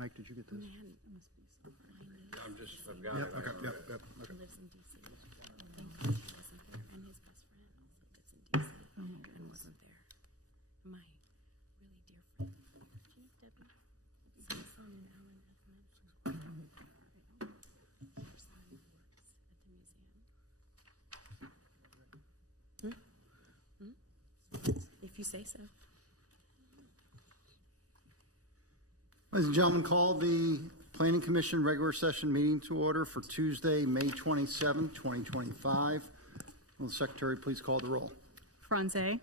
Mike, did you get this? Man, it must be so hard. I'm just, I've got Yep, it. okay, yep, yep, He okay. lives in D.C. Thank God he wasn't there. And his best friend also lives in D.C. and wasn't there. My really dear friend, Chief Debbie, Samson and Alan Edmund. Her son works at the museum. If you say so. Ladies and gentlemen, call the Planning Commission regular session meeting to order for Tuesday, May 27, 2025. Will the Secretary please call the roll? Franze,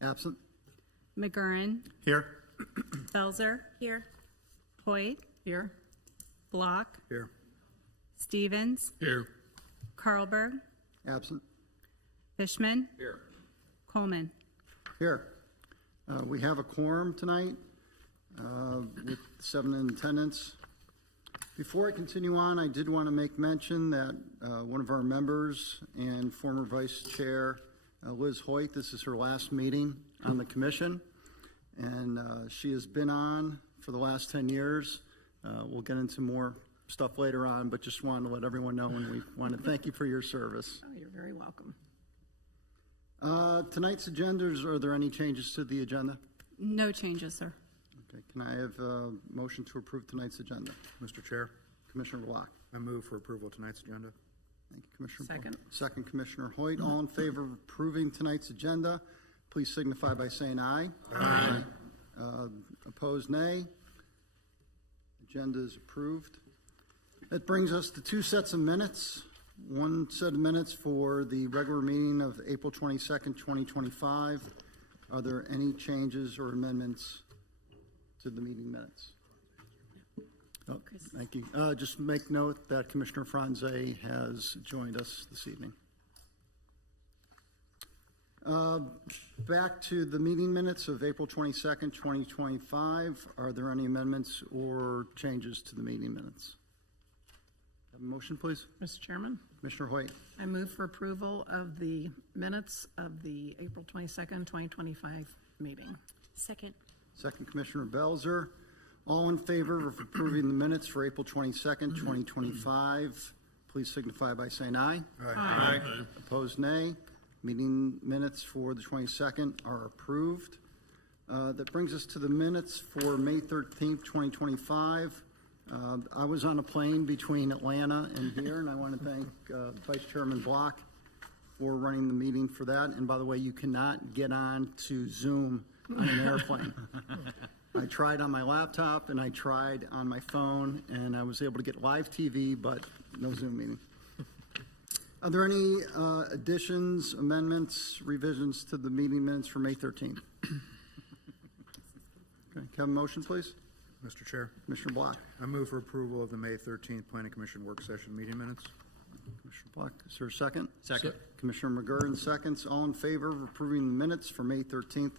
Absent? McGurran, Here. Belzer, Here. Hoyt, Here. Block, Here. Stevens, Here. Carlberg, Absent? Fishman, Here. Coleman. Here. We have a quorum tonight with 7 in attendance. Before I continue on, I did want to make mention that one of our members and former Vice Chair, Liz Hoyt, this is her last meeting on the commission, and she has been on for the last 10 years. We'll get into more stuff later on, but just wanted to let everyone know, and we want to thank you for your service. Oh, you're very welcome. Tonight's agendas, are there any changes to the agenda? No changes, sir. Okay, can I have a motion to approve tonight's agenda? Mr. Chair, Commissioner Block. I move for approval of tonight's agenda. Thank you, Commissioner. Second. Second, Commissioner Hoyt. All in favor of approving tonight's agenda, please signify by saying aye. Aye. Opposed, nay. Agenda is approved. That brings us to 2 sets of minutes. One set of minutes for the regular meeting of April 22nd, 2025. Are there any changes or amendments to the meeting minutes? Oh, thank you. Just make note that Commissioner Franze has joined us this evening. Back to the meeting minutes of April 22nd, 2025. Are there any amendments or changes to the meeting minutes? Have a motion, please. Mr. Chairman, Commissioner Hoyt. I move for approval of the minutes of the April 22nd, 2025 meeting. Second. Second, Commissioner Belzer. All in favor of approving the minutes for April 22nd, 2025, please signify by saying aye. Aye. Opposed, nay. Meeting minutes for the 22nd are approved. That brings us to the minutes for May 13th, 2025. I was on a plane between Atlanta and here, and I want to thank Vice Chairman Block for running the meeting for that. And by the way, you cannot get on to Zoom on an airplane. I tried on my laptop and I tried on my phone, and I was able to get live TV, but no Zoom meeting. Are there any additions, amendments, revisions to the meeting minutes for May 13th? Okay, can I have a motion, please? Mr. Chair, Commissioner Block. I move for approval of the May 13th Planning Commission work session meeting minutes. Commissioner Block, is there a second? Second. Commissioner McGurran seconds. All in favor of approving the minutes for May 13th,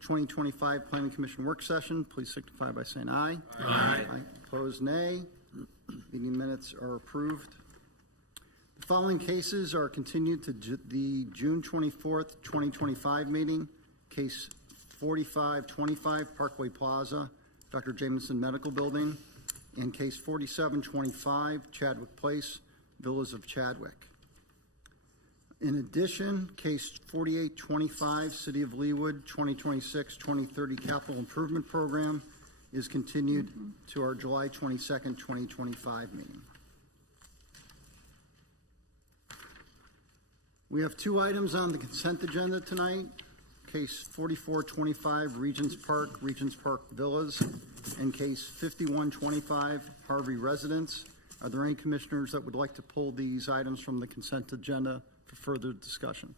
2025 Planning Commission work session, please signify by saying aye. Aye. Opposed, nay. Meeting minutes are approved. The following cases are continued to the June 24th, 2025 meeting. Case 4525 Parkway Plaza, Dr. Jameson Medical Building, and case 4725 Chadwick Place, Villas of Chadwick. In addition, case 4825 City of Leawood 2026-2030 Capital Improvement Program is continued to our July 22nd, 2025 meeting. We have 2 items on the consent agenda tonight. Case 4425 Regents Park Villas, and case 5125 Harvey Residence. Are there any commissioners that would like to pull these items from the consent agenda for further discussion?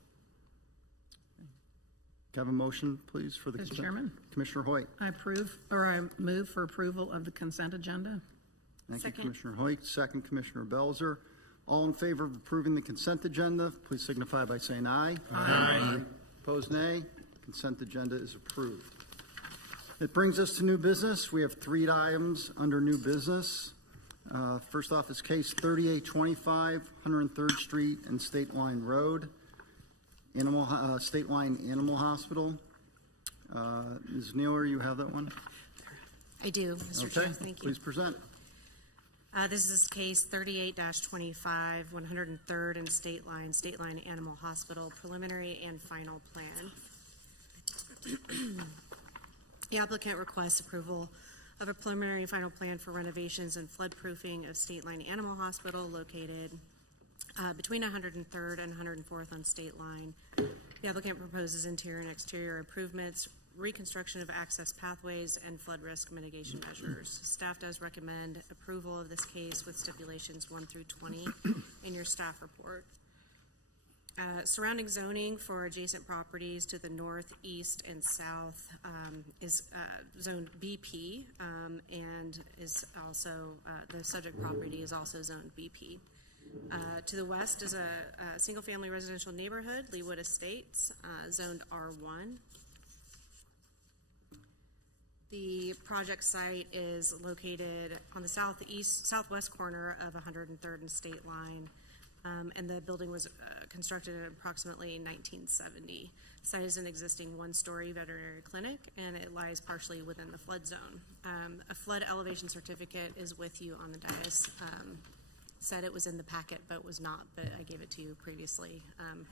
Can I have a motion, please, for the Mr. consent? Chairman, Commissioner Hoyt. I move for approval of the consent agenda. Thank Second. you, Commissioner Hoyt. Second, Commissioner Belzer. All in favor of approving the consent agenda, please signify by saying aye. Aye. Opposed, nay. Consent agenda is approved. It brings us to new business. We have 3 items under new business. First off is case 3825, 103rd Street and State Line Road, State Line Animal Hospital. Ms. Nealer, you have that one? I do, Mr. Chair. Okay, Thank you. please present. This is case 38-25, 103rd and State Line Animal Hospital, preliminary and final plan. The applicant requests approval of a preliminary and final plan for renovations and floodproofing of State Line Animal Hospital located between 103rd and 104th on State Line. The applicant proposes interior and exterior improvements, reconstruction of access pathways, and flood risk mitigation measures. Staff does recommend approval of this case with stipulations 1 through 20 in your staff report. Surrounding zoning for adjacent properties to the north, east, and south is zoned BP and is also, the subject property is also zoned BP. To the west is a single-family residential neighborhood, Leawood Estates, zoned R1. The project site is located on the southwest corner of 103rd and State Line, and the building was constructed in approximately 1970. The site is an existing one-story veterinary clinic, and it lies partially within the flood zone. A flood elevation certificate is with you on the dais. Said it was in the packet, but was not, but I gave it to you previously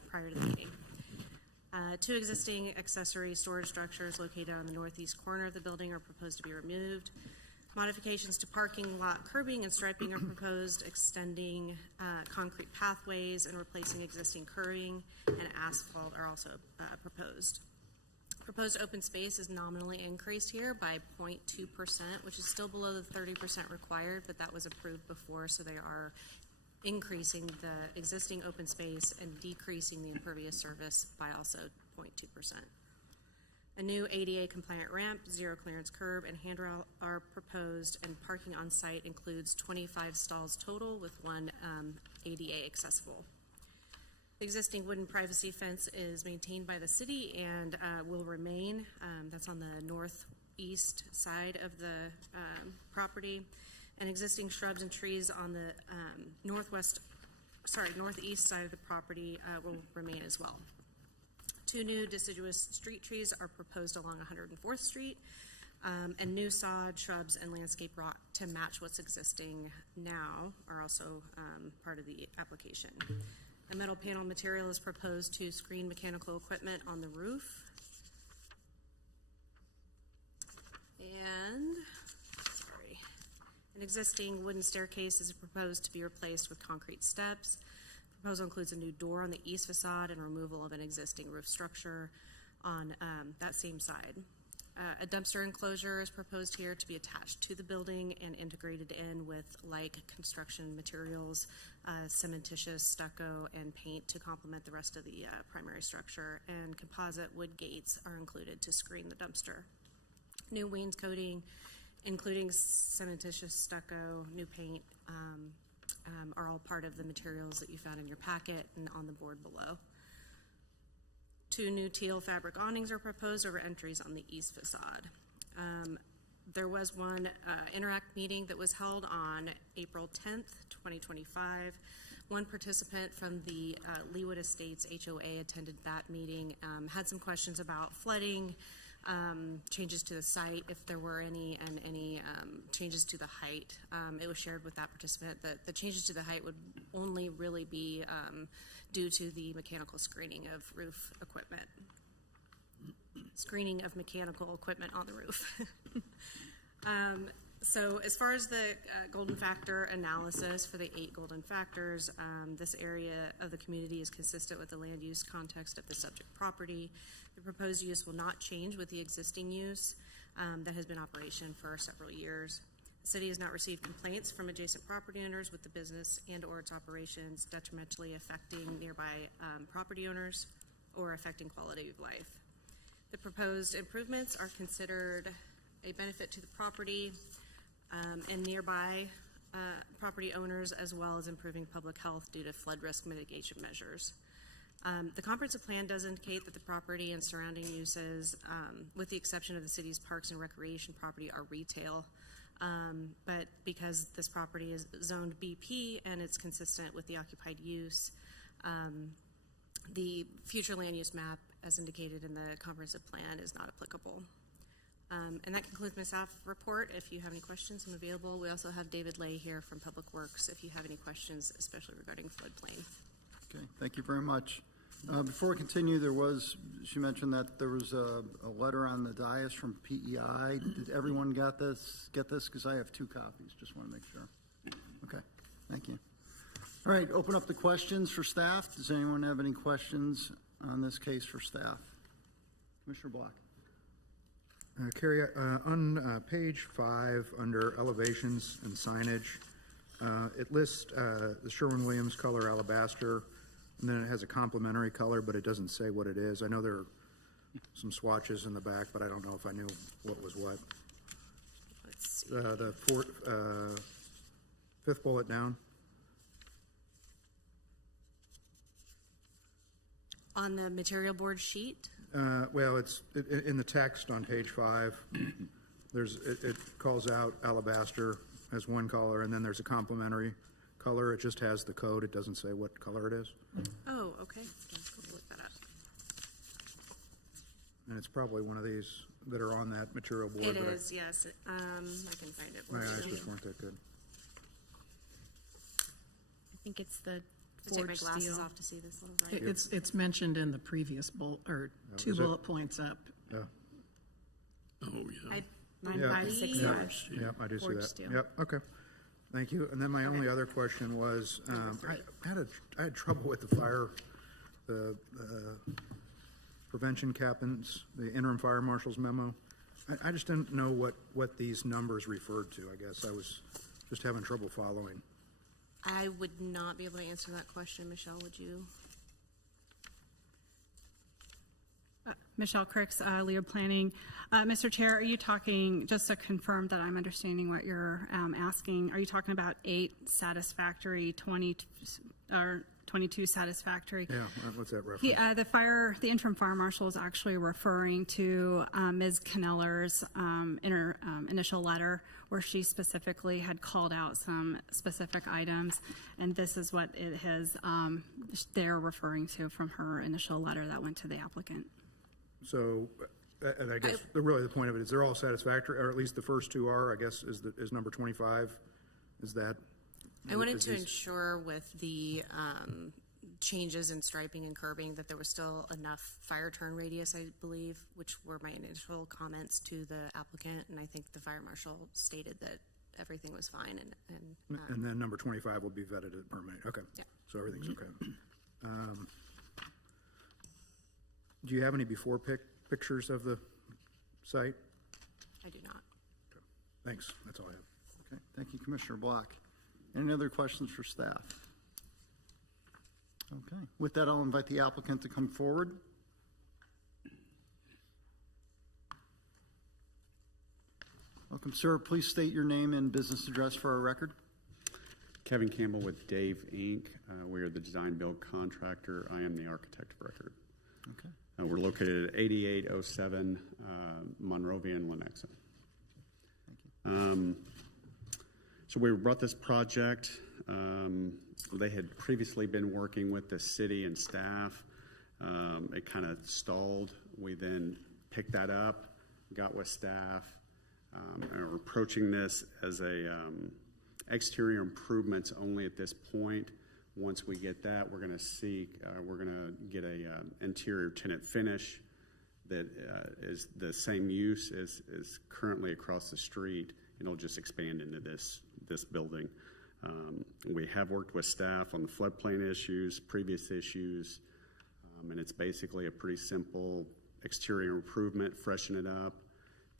prior to the meeting. Two existing accessory storage structures located on the northeast corner of the building are proposed to be removed. Modifications to parking lot curbing and striping are proposed, extending concrete pathways and replacing existing curbing and asphalt are also proposed. Proposed open space is nominally increased here by 0.2%, which is still below the 30% required, but that was approved before, so they are increasing the existing open space and decreasing the impervious surface by also 0.2%. A new ADA compliant ramp, zero clearance curb, and handrail are proposed, and parking on site includes 25 stalls total with one ADA accessible. The existing wooden privacy fence is maintained by the city and will remain. That's on the northeast side of the property. And existing shrubs and trees on the northeast side of the property will remain as well. Two new deciduous street trees are proposed along 104th Street, and new sod, shrubs, and landscape rock to match what's existing now are also part of the application. A metal panel material is proposed to screen mechanical equipment on the roof. And, an existing wooden staircase is proposed to be replaced with concrete steps. The proposal includes a new door on the east facade and removal of an existing roof structure on that same side. A dumpster enclosure is proposed here to be attached to the building and integrated in with like construction materials, cementitious, stucco, and paint to complement the rest of the primary structure, and composite wood gates are included to screen the dumpster. New wainscoting, including cementitious stucco, new paint, are all part of the materials that you found in your packet and on the board below. Two new teal fabric awnings are proposed over entries on the east facade. There was one Interact meeting that was held on April 10th, 2025. One participant from the Leawood Estates HOA attended that meeting, had some questions about flooding, changes to the site, if there were any, and any changes to the height. It was shared with that participant that the changes to the height would only really be due to the mechanical screening of roof equipment. Screening of mechanical equipment on the roof. So as far as the golden factor analysis for the 8 golden factors, this area of the community is consistent with the land use context of the subject property. The proposed use will not change with the existing use that has been in operation for several years. The city has not received complaints from adjacent property owners with the business and or its operations detrimentally affecting nearby property owners or affecting quality of life. The proposed improvements are considered a benefit to the property and nearby property owners, as well as improving public health due to flood risk mitigation measures. The comprehensive plan does indicate that the property and surrounding uses, with the exception of the city's parks and recreation property, are retail. But because this property is zoned BP and it's consistent with the occupied use, the future land use map, as indicated in the comprehensive plan, is not applicable. And that concludes my staff report. If you have any questions, I'm available. We also have David Lay here from Public Works if you have any questions, especially regarding floodplain. Okay, thank you very much. Before we continue, she mentioned that there was a letter on the dais from PEI. Did everyone get this? Because I have 2 copies. Just want to make sure. Okay, thank you. All right, open up the questions for staff. Does anyone have any questions on this case for staff? Commissioner Block. Carrie, on page 5, under elevations and signage, it lists the Sherwin-Williams color alabaster, and then it has a complementary color, but it doesn't say what it is. I know there are some swatches in the back, but I don't know if I knew what was what. Let's see. The 5th bullet down. On the material board sheet, Well, it's in the text on page 5. It calls out alabaster as one color, and then there's a complementary color. It just has the code. It doesn't say what color it is. oh, okay. Let's go look that up. And it's probably one of these that are on that material board. It but is, yes. I can find it. My eyes just weren't that good. I think it's the I'll take my forged glasses steel. off to see this little writing. It's mentioned in the previous two is it? bullet points up. Yeah, Oh, yeah. Mine Yeah. by 6 yeah, hours. yeah, I do see Forged that. steel. Yep, okay. Thank you. And then my only other question was, I had trouble with the prevention captains, the interim fire marshal's memo. I just didn't know what these numbers referred to, I guess. I was just having trouble following. I would not be able to answer that question. Michelle, would you? Michelle Cricks, Leo Planning. Mr. Chair, are you talking, just to confirm that I'm understanding what you're asking, are you talking about 8 satisfactory, 22 satisfactory? Yeah, what's that reference? The interim fire marshal is actually referring to Ms. Kneller's initial letter, where she specifically had called out some specific items, and this is what it has, they're referring to from her initial letter that went to the applicant. So, and I guess really the point of it is they're all satisfactory, or at least the first 2 are, I guess, is number 25. Is that? I wanted is to these- ensure with the changes in striping and curbing that there was still enough fire turn radius, I believe, which were my initial comments to the applicant, and I think the fire marshal stated that everything was fine, And then number 25 will be vetted at permanent. Okay. Yeah. So everything's okay. Do you have any before pictures of the site? I do not. Thanks. That's all I have. Okay, thank you, Commissioner Block. Any other questions for staff? Okay, with that, I'll invite the applicant to come forward. Welcome, sir. Please state your name and business address for our record. Kevin Campbell with Dave Inc. We are the design build contractor. I am the architect of record. Okay. We're located at 8807 Monrovia and Lenexa. Thank you. So we brought this project. They had previously been working with the city and staff. It kind of stalled. We then picked that up, got with staff, and are approaching this as a exterior improvements only at this point. Once we get that, we're going to get a interior tenant finish that is the same use as currently across the street. It'll just expand into this building. We have worked with staff on the floodplain issues, previous issues, and it's basically a pretty simple exterior improvement, freshen it up,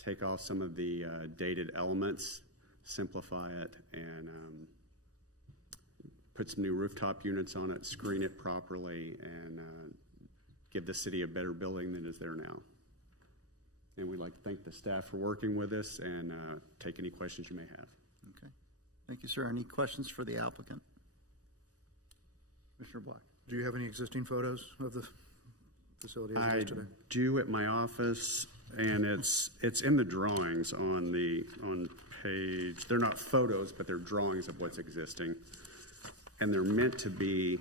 take off some of the dated elements, simplify it, and put some new rooftop units on it, screen it properly, and give the city a better building than is there now. And we'd like to thank the staff for working with us and take any questions you may have. Okay. Thank you, sir. Any questions for the applicant? Commissioner Block. Do you have any existing photos of the facility as it I is today? do at my office, and it's in the drawings on page. They're not photos, but they're drawings of what's existing, and they're meant to be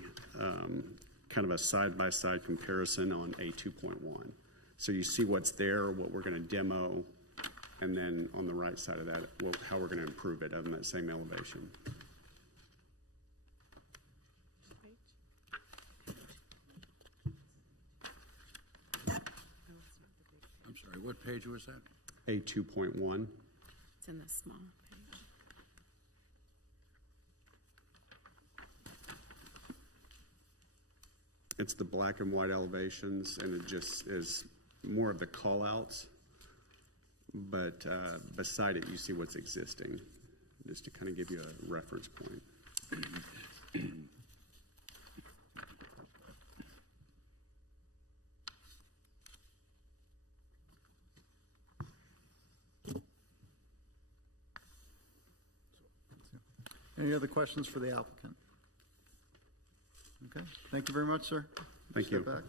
kind of a side-by-side comparison on A 2.1. So you see what's there, what we're going to demo, and then on the right side of that, how we're going to improve it on that same elevation. I'm sorry, what page was that? A 2.1. It's in the small page. It's the black and white elevations, and it just is more of the call-outs. But beside it, you see what's existing, just to kind of give you a reference point. Any other questions for the applicant? Okay, thank you very much, sir. Thank you. Step back.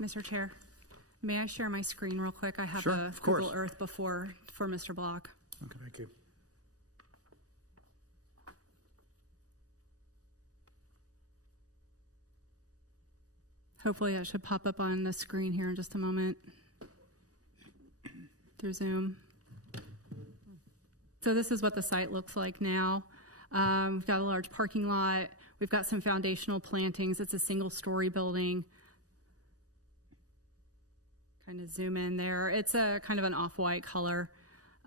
Mr. Chair, may I share my screen real quick? I have Sure, a of course. Google Earth for Mr. Block. Okay, thank you. Hopefully that should pop up on the screen here in just a moment through Zoom. So this is what the site looks like now. We've got a large parking lot. We've got some foundational plantings. It's a single-story building. Kind of zoom in there. It's a kind of an off-white color.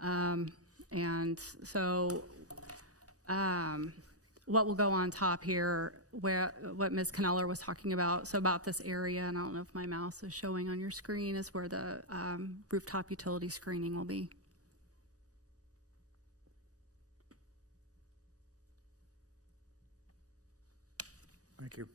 And so what will go on top here, what Ms. Kneller was talking about, so about this area, and I don't know if my mouse is showing on your screen, is where the rooftop utility screening will be. Thank you.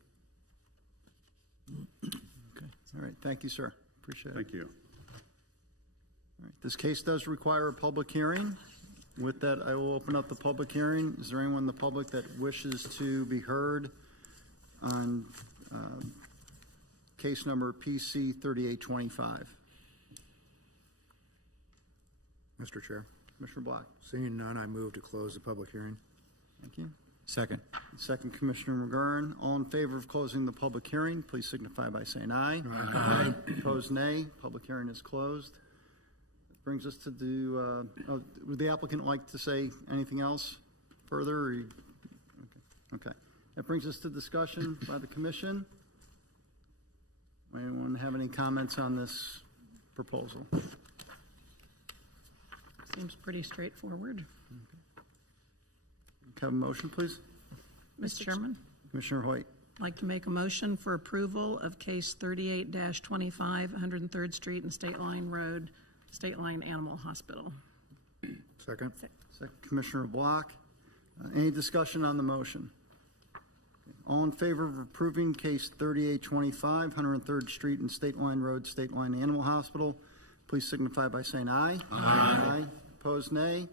Okay, all right, thank you, sir. Appreciate it. Thank you. All right, this case does require a public hearing. With that, I will open up the public hearing. Is there anyone in the public that wishes to be heard on case number PC 3825? Mr. Chair, Commissioner Black. seeing none, I move to close the public hearing. Thank you. Second. Second, Commissioner McGurran. All in favor of closing the public hearing, please signify by saying aye. Aye. Opposed, nay. Public hearing is closed. Brings us to do, would the applicant like to say anything else further? Or okay. That brings us to discussion by the commission. Anyone have any comments on this proposal? Seems pretty straightforward. Have a motion, please? Mr. Chairman, Commissioner Hoyt. I'd like to make a motion for approval of case 38-25, 103rd Street and State Line Road, State Line Animal Hospital. Second? Second, Commissioner Block. Any discussion on the motion? All in favor of approving case 3825, 103rd Street and State Line Road, State Line Animal Hospital, please signify by saying aye. Aye. Opposed, nay.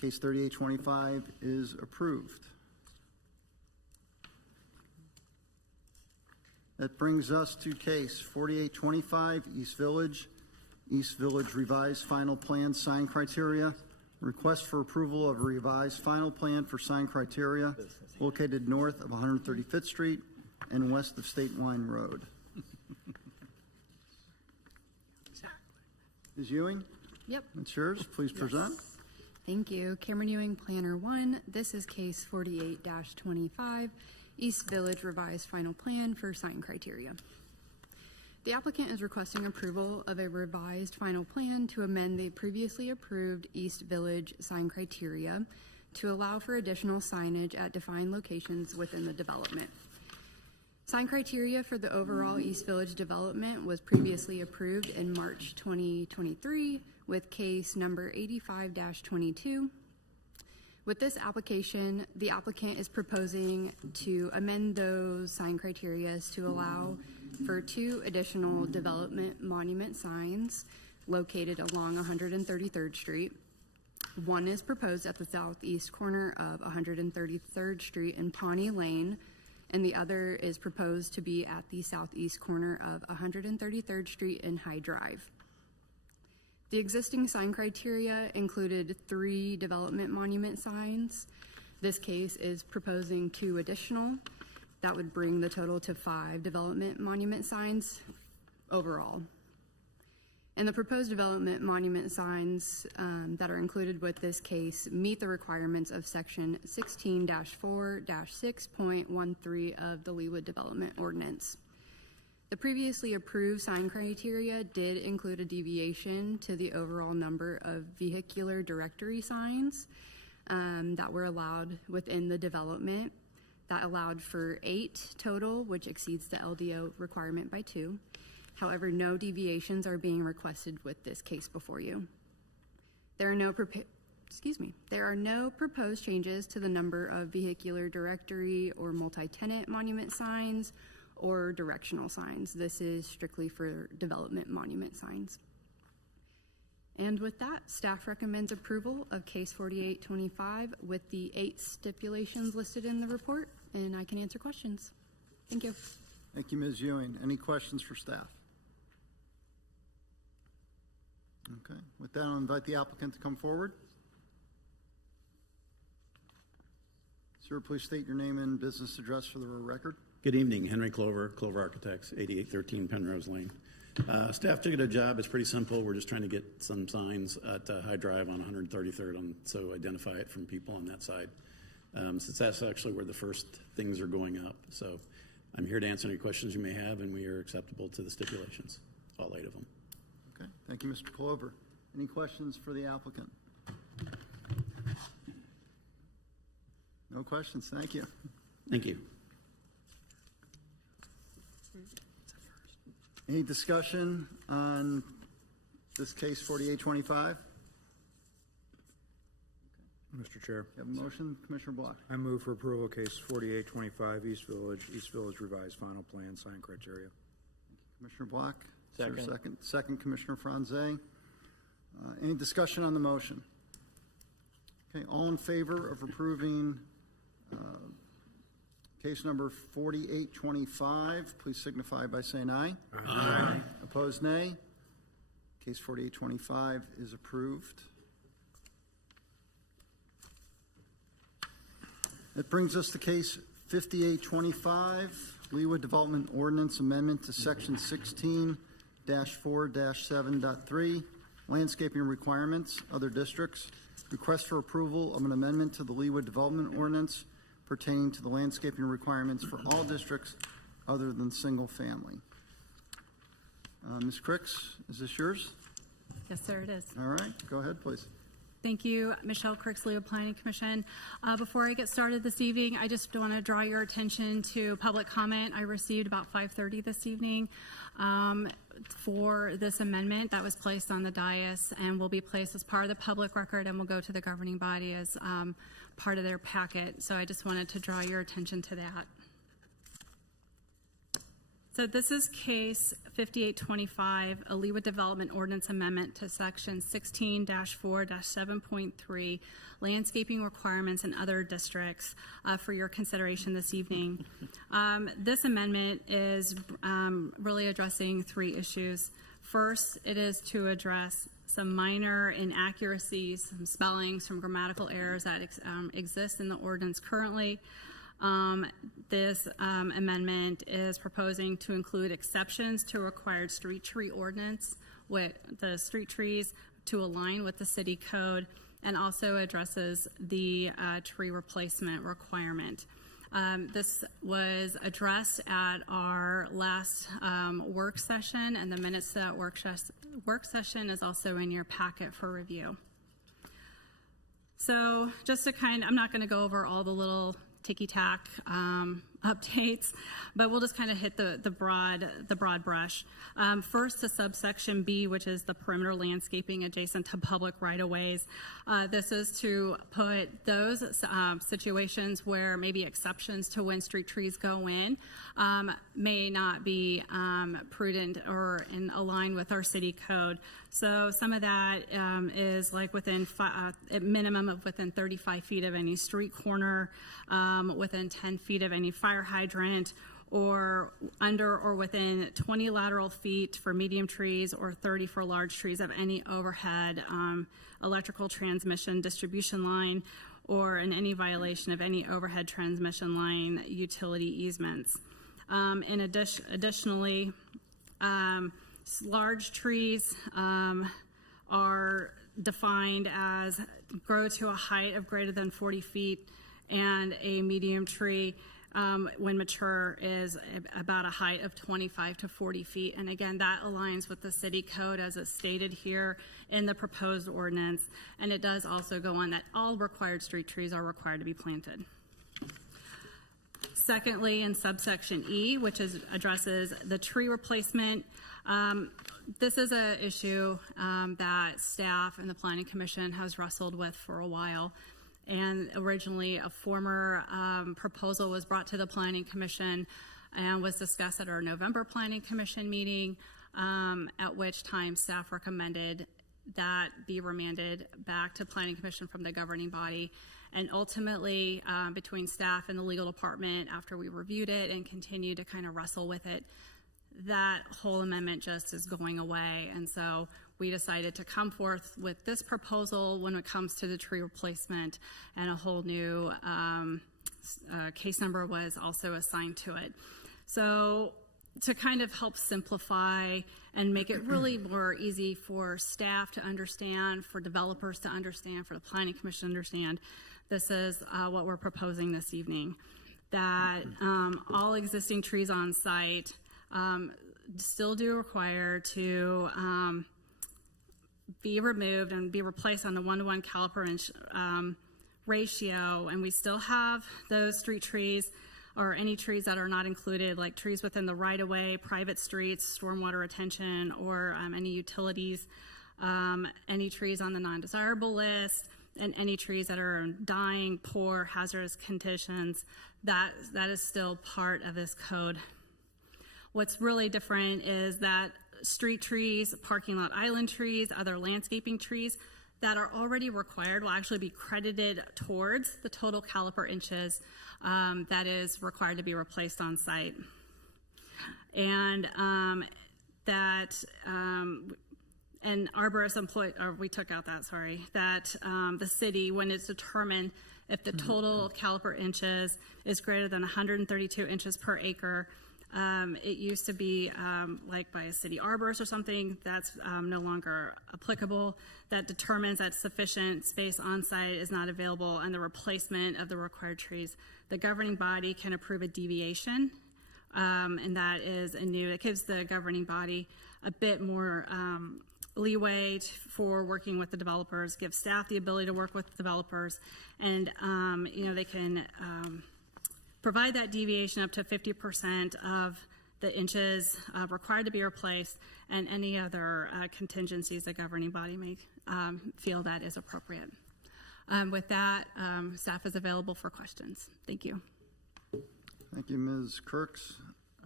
Case 3825 is approved. That brings us to case 4825, East Village Revised Final Plan Sign Criteria. Request for approval of a revised final plan for sign criteria located north of 135th Street and west of State Line Road. Ms. Ewing, Yep. it's yours. Please present. Thank you. Cameron Ewing, Planner 1. This is case 48-25, East Village Revised Final Plan for Sign Criteria. The applicant is requesting approval of a revised final plan to amend the previously approved East Village sign criteria to allow for additional signage at defined locations within the development. Sign criteria for the overall East Village development was previously approved in March 2023 with case number 85-22. With this application, the applicant is proposing to amend those sign criteria to allow for 2 additional development monument signs located along 133rd Street. One is proposed at the southeast corner of 133rd Street and Pawnee Lane, and the other is proposed to be at the southeast corner of 133rd Street and High Drive. The existing sign criteria included 3 development monument signs. This case is proposing 2 additional. That would bring the total to 5 development monument signs overall. And the proposed development monument signs that are included with this case meet the requirements of section 16-4-6.13 of the Leawood Development Ordinance. The previously approved sign criteria did include a deviation to the overall number of vehicular directory signs that were allowed within the development. That allowed for 8 total, which exceeds the LDO requirement by 2. However, no deviations are being requested with this case before you. There are no proposed changes to the number of vehicular directory or multi-tenant monument signs or directional signs. This is strictly for development monument signs. And with that, staff recommends approval of case 4825 with the 8 stipulations listed in the report, and I can answer questions. Thank you. Thank you, Ms. Ewing. Any questions for staff? Okay, with that, I'll invite the applicant to come forward. Sir, please state your name and business address for the record. Good evening, Henry Clover, Clover Architects, 8813 Penrose Lane. Staff took it a job. It's pretty simple. We're just trying to get some signs at High Drive on 133rd, so identify it from people on that side. Since that's actually where the first things are going up. So I'm here to answer any questions you may have, and we are acceptable to the stipulations, all 8 of them. Okay, thank you, Mr. Clover. Any questions for the applicant? No questions, thank you. Thank you. Any discussion on this case 4825? Mr. Chair, You have a motion, Commissioner Block? I move for approval of case 4825, East Village Revised Final Plan Sign Criteria. Commissioner Block? Second, Commissioner Franze. Any discussion on the motion? Okay, all in favor of approving case number 4825, please signify by saying aye. Aye. Opposed, nay. Case 4825 is approved. That brings us to case 5825, Leawood Development Ordinance Amendment to Section 16-4-7.3, Landscaping Requirements, Other Districts. Request for approval of an amendment to the Leawood Development Ordinance pertaining to the landscaping requirements for all districts other than single family. Ms. Cricks, is this yours? Yes, sir, it is. All right, go ahead, please. Thank you, Michelle Cricks, Leawood Planning Commission. Before I get started this evening, I just want to draw your attention to public comment I received about 5:30 this evening for this amendment that was placed on the dais and will be placed as part of the public record and will go to the governing body as part of their packet. So I just wanted to draw your attention to that. So this is case 5825, a Leawood Development Ordinance Amendment to Section 16-4-7.3, Landscaping Requirements in Other Districts for your consideration this evening. This amendment is really addressing 3 issues. First, it is to address some minor inaccuracies, some spellings, some grammatical errors that exist in the ordinance currently. This amendment is proposing to include exceptions to required street tree ordinance with the street trees to align with the city code, and also addresses the tree replacement requirement. This was addressed at our last work session, and the minutes to that work session is also in your packet for review. So just to I'm not going to go over all the little ticky-tack updates, but we'll just kind of hit the broad brush. First, to subsection B, which is the perimeter landscaping adjacent to public right-of-ways. This is to put those situations where maybe exceptions to when street trees go in may not be prudent or in align with our city code. So some of that is like within a minimum of within 35 feet of any street corner, within 10 feet of any fire hydrant, or under or within 20 lateral feet for medium trees or 30 for large trees of any overhead electrical transmission distribution line, or in any violation of any overhead transmission line utility easements. Additionally, Large trees are defined as grow to a height of greater than 40 feet, and a medium tree, when mature, is about a height of 25 to 40 feet. And again, that aligns with the city code as it's stated here in the proposed ordinance. And it does also go on that all required street trees are required to be planted. Secondly, in subsection E, which addresses the tree replacement, this is an issue that staff and the Planning Commission has wrestled with for a while. And originally, a former proposal was brought to the Planning Commission and was discussed at our November Planning Commission meeting, at which time staff recommended that be remanded back to Planning Commission from the governing body. And ultimately, between staff and the legal department, after we reviewed it and continued to kind of wrestle with it, that whole amendment just is going away. And so we decided to come forth with this proposal when it comes to the tree replacement, and a whole new case number was also assigned to it. So to kind of help simplify and make it really more easy for staff to understand, for developers to understand, for the Planning Commission to understand, this is what we're proposing this evening, that all existing trees on site still do require to be removed and be replaced on the 1-to-1 caliper inch ratio, and we still have those street trees or any trees that are not included, like trees within the right-of-way, private streets, stormwater retention, or any utilities, any trees on the non-desirable list, and any trees that are in dying, poor, hazardous conditions. That is still part of this code. What's really different is that street trees, parking lot island trees, other landscaping trees that are already required will actually be credited towards the total caliper inches that is required to be replaced on site. And and arborist employee, or we took out that, sorry, that the city, when it's determined if the total caliper inches is greater than 132 inches per acre, it used to be like by a city arborist or something. That's no longer applicable. That determines that sufficient space on site is not available and the replacement of the required trees. The governing body can approve a deviation, and that is it gives the governing body a bit more leeway for working with the developers, gives staff the ability to work with developers, and they can provide that deviation up to 50% of the inches required to be replaced, and any other contingencies the governing body may feel that is appropriate. With that, staff is available for questions. Thank you. Thank you, Ms. Kirks.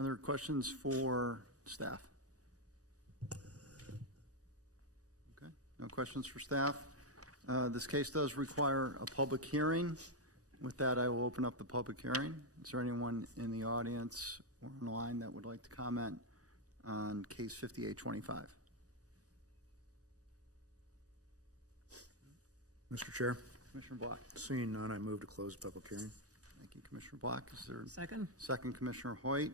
Other questions for staff? Okay, no questions for staff. This case does require a public hearing. With that, I will open up the public hearing. Is there anyone in the audience or online that would like to comment on case 5825? Mr. Chair, Commissioner Block. seeing none, I move to close the public hearing. Thank you, Commissioner Block. Is there Second? second, Commissioner Hoyt?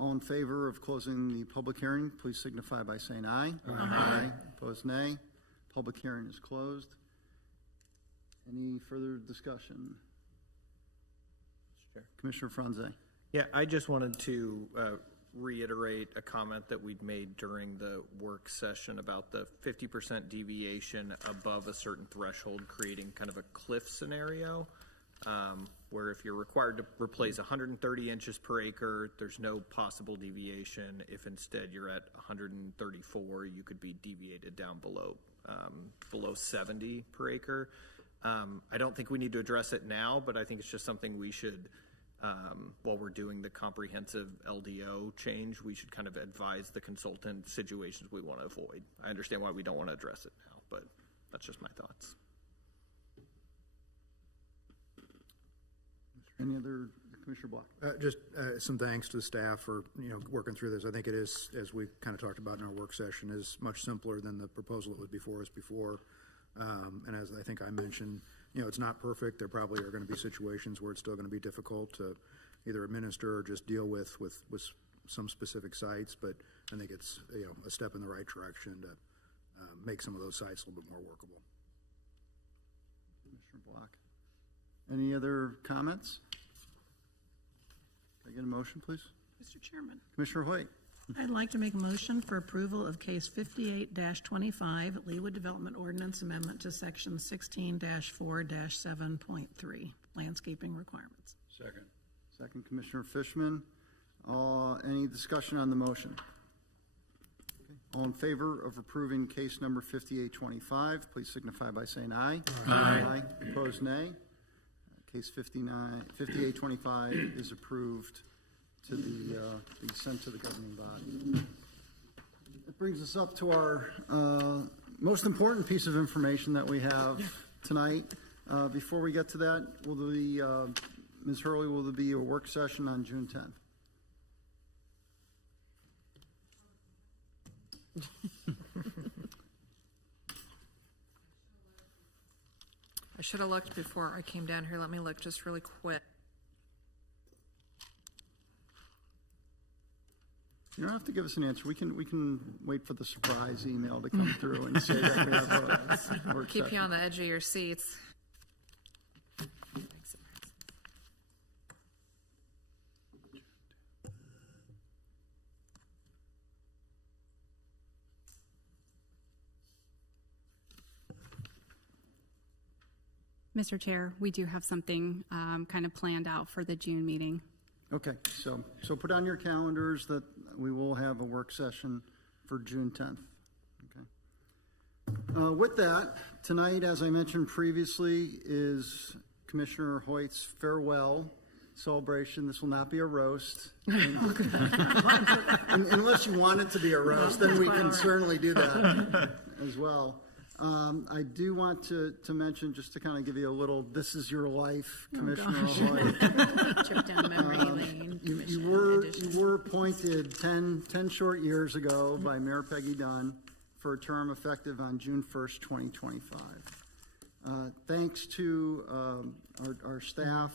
All in favor of closing the public hearing, please signify by saying aye. Aye. Opposed, nay. Public hearing is closed. Any further discussion? Mr. Chair. Commissioner Franze. Yeah, I just wanted to reiterate a comment that we'd made during the work session about the 50% deviation above a certain threshold, creating kind of a cliff scenario, where if you're required to replace 130 inches per acre, there's no possible deviation. If instead you're at 134, you could be deviated down below 70 per acre. I don't think we need to address it now, but I think it's just something we should, while we're doing the comprehensive LDO change, we should kind of advise the consultant situations we want to avoid. I understand why we don't want to address it now, but that's just my thoughts. Any other, Commissioner Block? Just some thanks to the staff for working through this. I think it is, as we kind of talked about in our work session, is much simpler than the proposal that was before us before. And as I think I mentioned, it's not perfect. There probably are going to be situations where it's still going to be difficult to either administer or just deal with some specific sites, but I think it's, a step in the right direction to make some of those sites a little bit more workable. Commissioner Block. Any other comments? Can I get a motion, please? Mr. Chairman, Commissioner Hoyt. I'd like to make a motion for approval of case 58-25, Leawood Development Ordinance Amendment to Section 16-4-7.3, landscaping requirements. Second. Second, Commissioner Fishman. Any discussion on the motion? All in favor of approving case number 5825, please signify by saying aye. Aye. Opposed, nay. Case 5825 is approved to be sent to the governing body. That brings us up to our most important piece of information that we have tonight. Before we get to that, Ms. Hurley, will there be a work session on June 10th? I should have looked before I came down here. Let me look just really quick. You don't have to give us an answer. We can wait for the surprise email to come through and say that we have a work Keep you session. on the edge of your seats. Mr. Chair, we do have something kind of planned out for the June meeting. Okay, so put on your calendars that we will have a work session for June 10th. Okay. With that, tonight, as I mentioned previously, is Commissioner Hoyt's farewell celebration. This will not be a roast. Unless you want it to be a roast, then we can certainly do that as well. I do want to mention, just to kind of give you a little, this is your life, Commissioner Hoyt. Trip down memory lane. You were appointed 10 short years ago by Mayor Peggy Dunn for a term effective on June 1st, 2025. Thanks to our staff,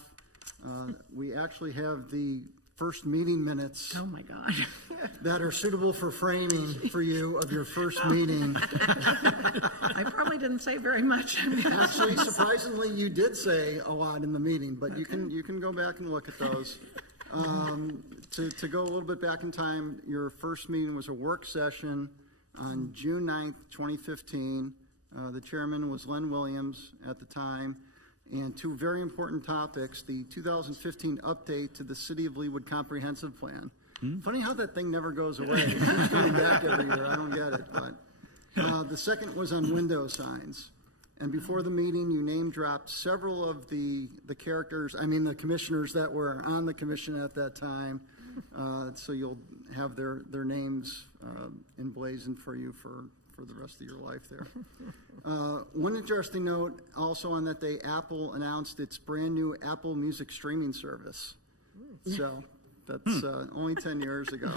we actually have the first meeting minutes Oh, my God. that are suitable for framing for you of your first meeting. I probably didn't say very much. Actually, surprisingly, you did say a lot in the meeting, but you can go back and look at those. To go a little bit back in time, your first meeting was a work session on June 9th, 2015. The chairman was Len Williams at the time. And two very important topics, the 2015 update to the City of Leawood Comprehensive Plan. Funny how that thing never goes away. It keeps coming back every year. I don't get it. But the second was on window signs. And before the meeting, you name dropped several of the commissioners that were on the commission at that time. So you'll have their names emblazoned for you for the rest of your life there. One interesting note, also on that day, Apple announced its brand new Apple Music streaming service. So that's only 10 years ago.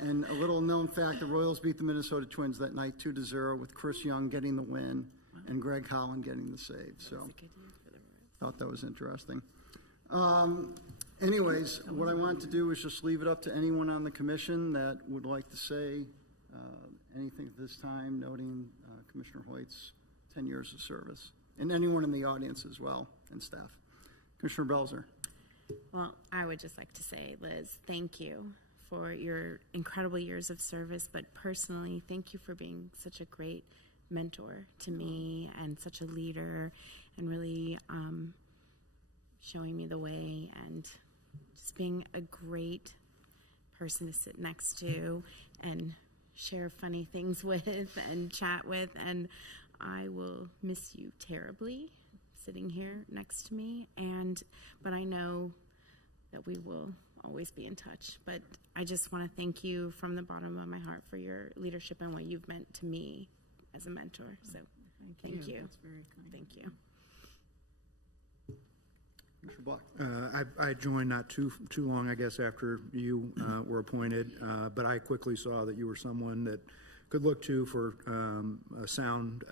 And a little known fact, the Royals beat the Minnesota Twins that night 2-0 with Chris Young getting the win and Greg Holland getting the save. So thought that was interesting. Anyways, what I want to do is just leave it up to anyone on the commission that would like to say anything at this time, noting Commissioner Hoyt's 10 years of service, and anyone in the audience as well, and staff. Commissioner Belzer. Well, I would just like to say, Liz, thank you for your incredible years of service, but personally, thank you for being such a great mentor to me and such a leader, and really showing me the way and just being a great person to sit next to and share funny things with and chat with. And I will miss you terribly sitting here next to me, but I know that we will always be in touch. But I just want to thank you from the bottom of my heart for your leadership and what you've meant to me as a mentor. So thank you. That's very kind. Thank you. Commissioner Block. I joined not too long, I guess, after you were appointed, but I quickly saw that you were someone that could look to for sound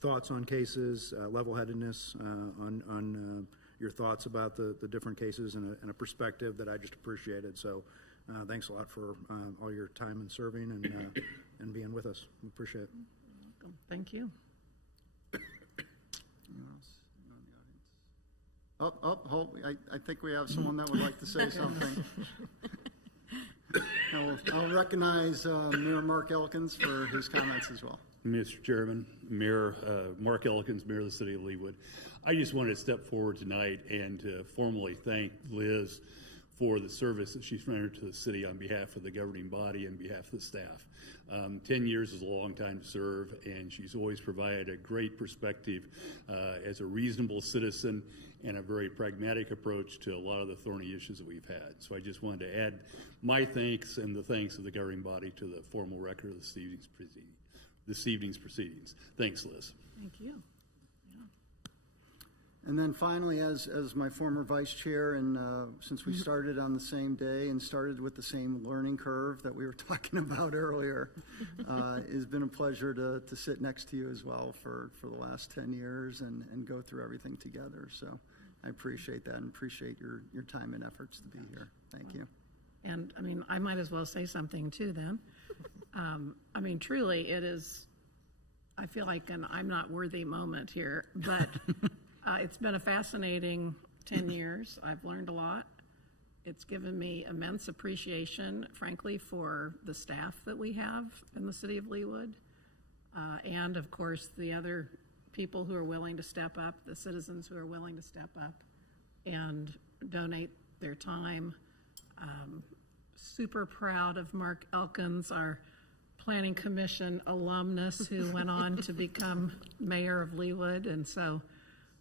thoughts on cases, level-headedness on your thoughts about the different cases and a perspective that I just appreciated. So thanks a lot for all your time in serving and being with us. We appreciate it. Thank you. Anyone else in the audience? Hold, I think we have someone that would like to say something. I'll recognize Mayor Mark Elkins for his comments as well. Mr. Chairman, Mayor Mark Elkins, Mayor of the City of Leawood. I just wanted to step forward tonight and to formally thank Liz for the service that she's rendered to the city on behalf of the governing body and behalf of the staff. 10 years is a long time to serve, and she's always provided a great perspective as a reasonable citizen and a very pragmatic approach to a lot of the thorny issues that we've had. So I just wanted to add my thanks and the thanks of the governing body to the formal record of this evening's proceedings. Thanks, Liz. Thank you. And then finally, as my former vice chair, and since we started on the same day and started with the same learning curve that we were talking about earlier, it's been a pleasure to sit next to you as well for the last 10 years and go through everything together. So I appreciate that and appreciate your time and efforts to be here. Thank you. And I mean, I might as well say something too then. I mean, truly, it is, I feel like an I'm not worthy moment here, but it's been a fascinating 10 years. I've learned a lot. It's given me immense appreciation, frankly, for the staff that we have in the city of Leawood. And of course, the other people who are willing to step up, the citizens who are willing to step up and donate their time. Super proud of Mark Elkins, our Planning Commission alumnus who went on to become mayor of Leawood. And so,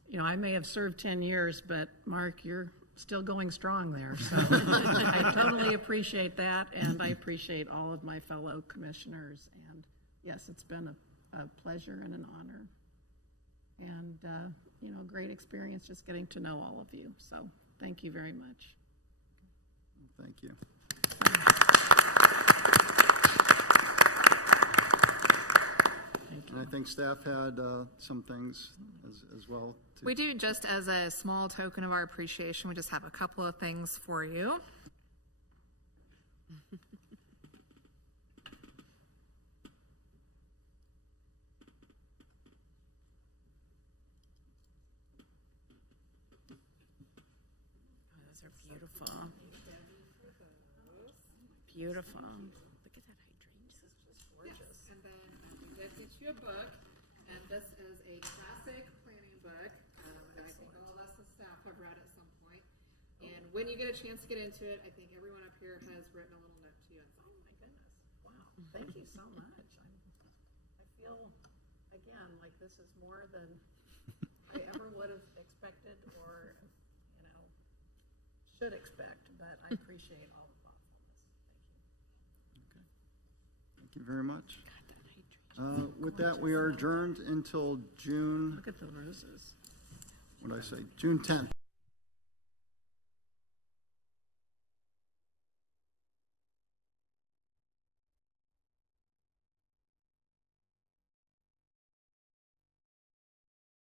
you know, I may have served 10 years, but Mark, you're still going strong there. So I totally appreciate that, and I appreciate all of my fellow commissioners. And yes, it's been a pleasure and an honor. And, you know, great experience just getting to know all of you. So thank you very much. Thank you. And I think staff had some things as well. We do, just as a small token of our appreciation, we just have a couple of things for you. Those are beautiful. Beautiful. Look at that hydrangea. This is just gorgeous. And then we did get you a book, and this is a classic planning book. And I think all of us as staff have read at some point. And when you get a chance to get into it, I think everyone up here has written a little note to you. And Oh my goodness. Wow. Thank you so much. I feel, again, like this is more than I ever would have expected or, you know, should expect, but I appreciate all the thoughtfulness. Thank you. Thank you very much. With that, we are adjourned until June. Look at the roses. What did I say? June 10th.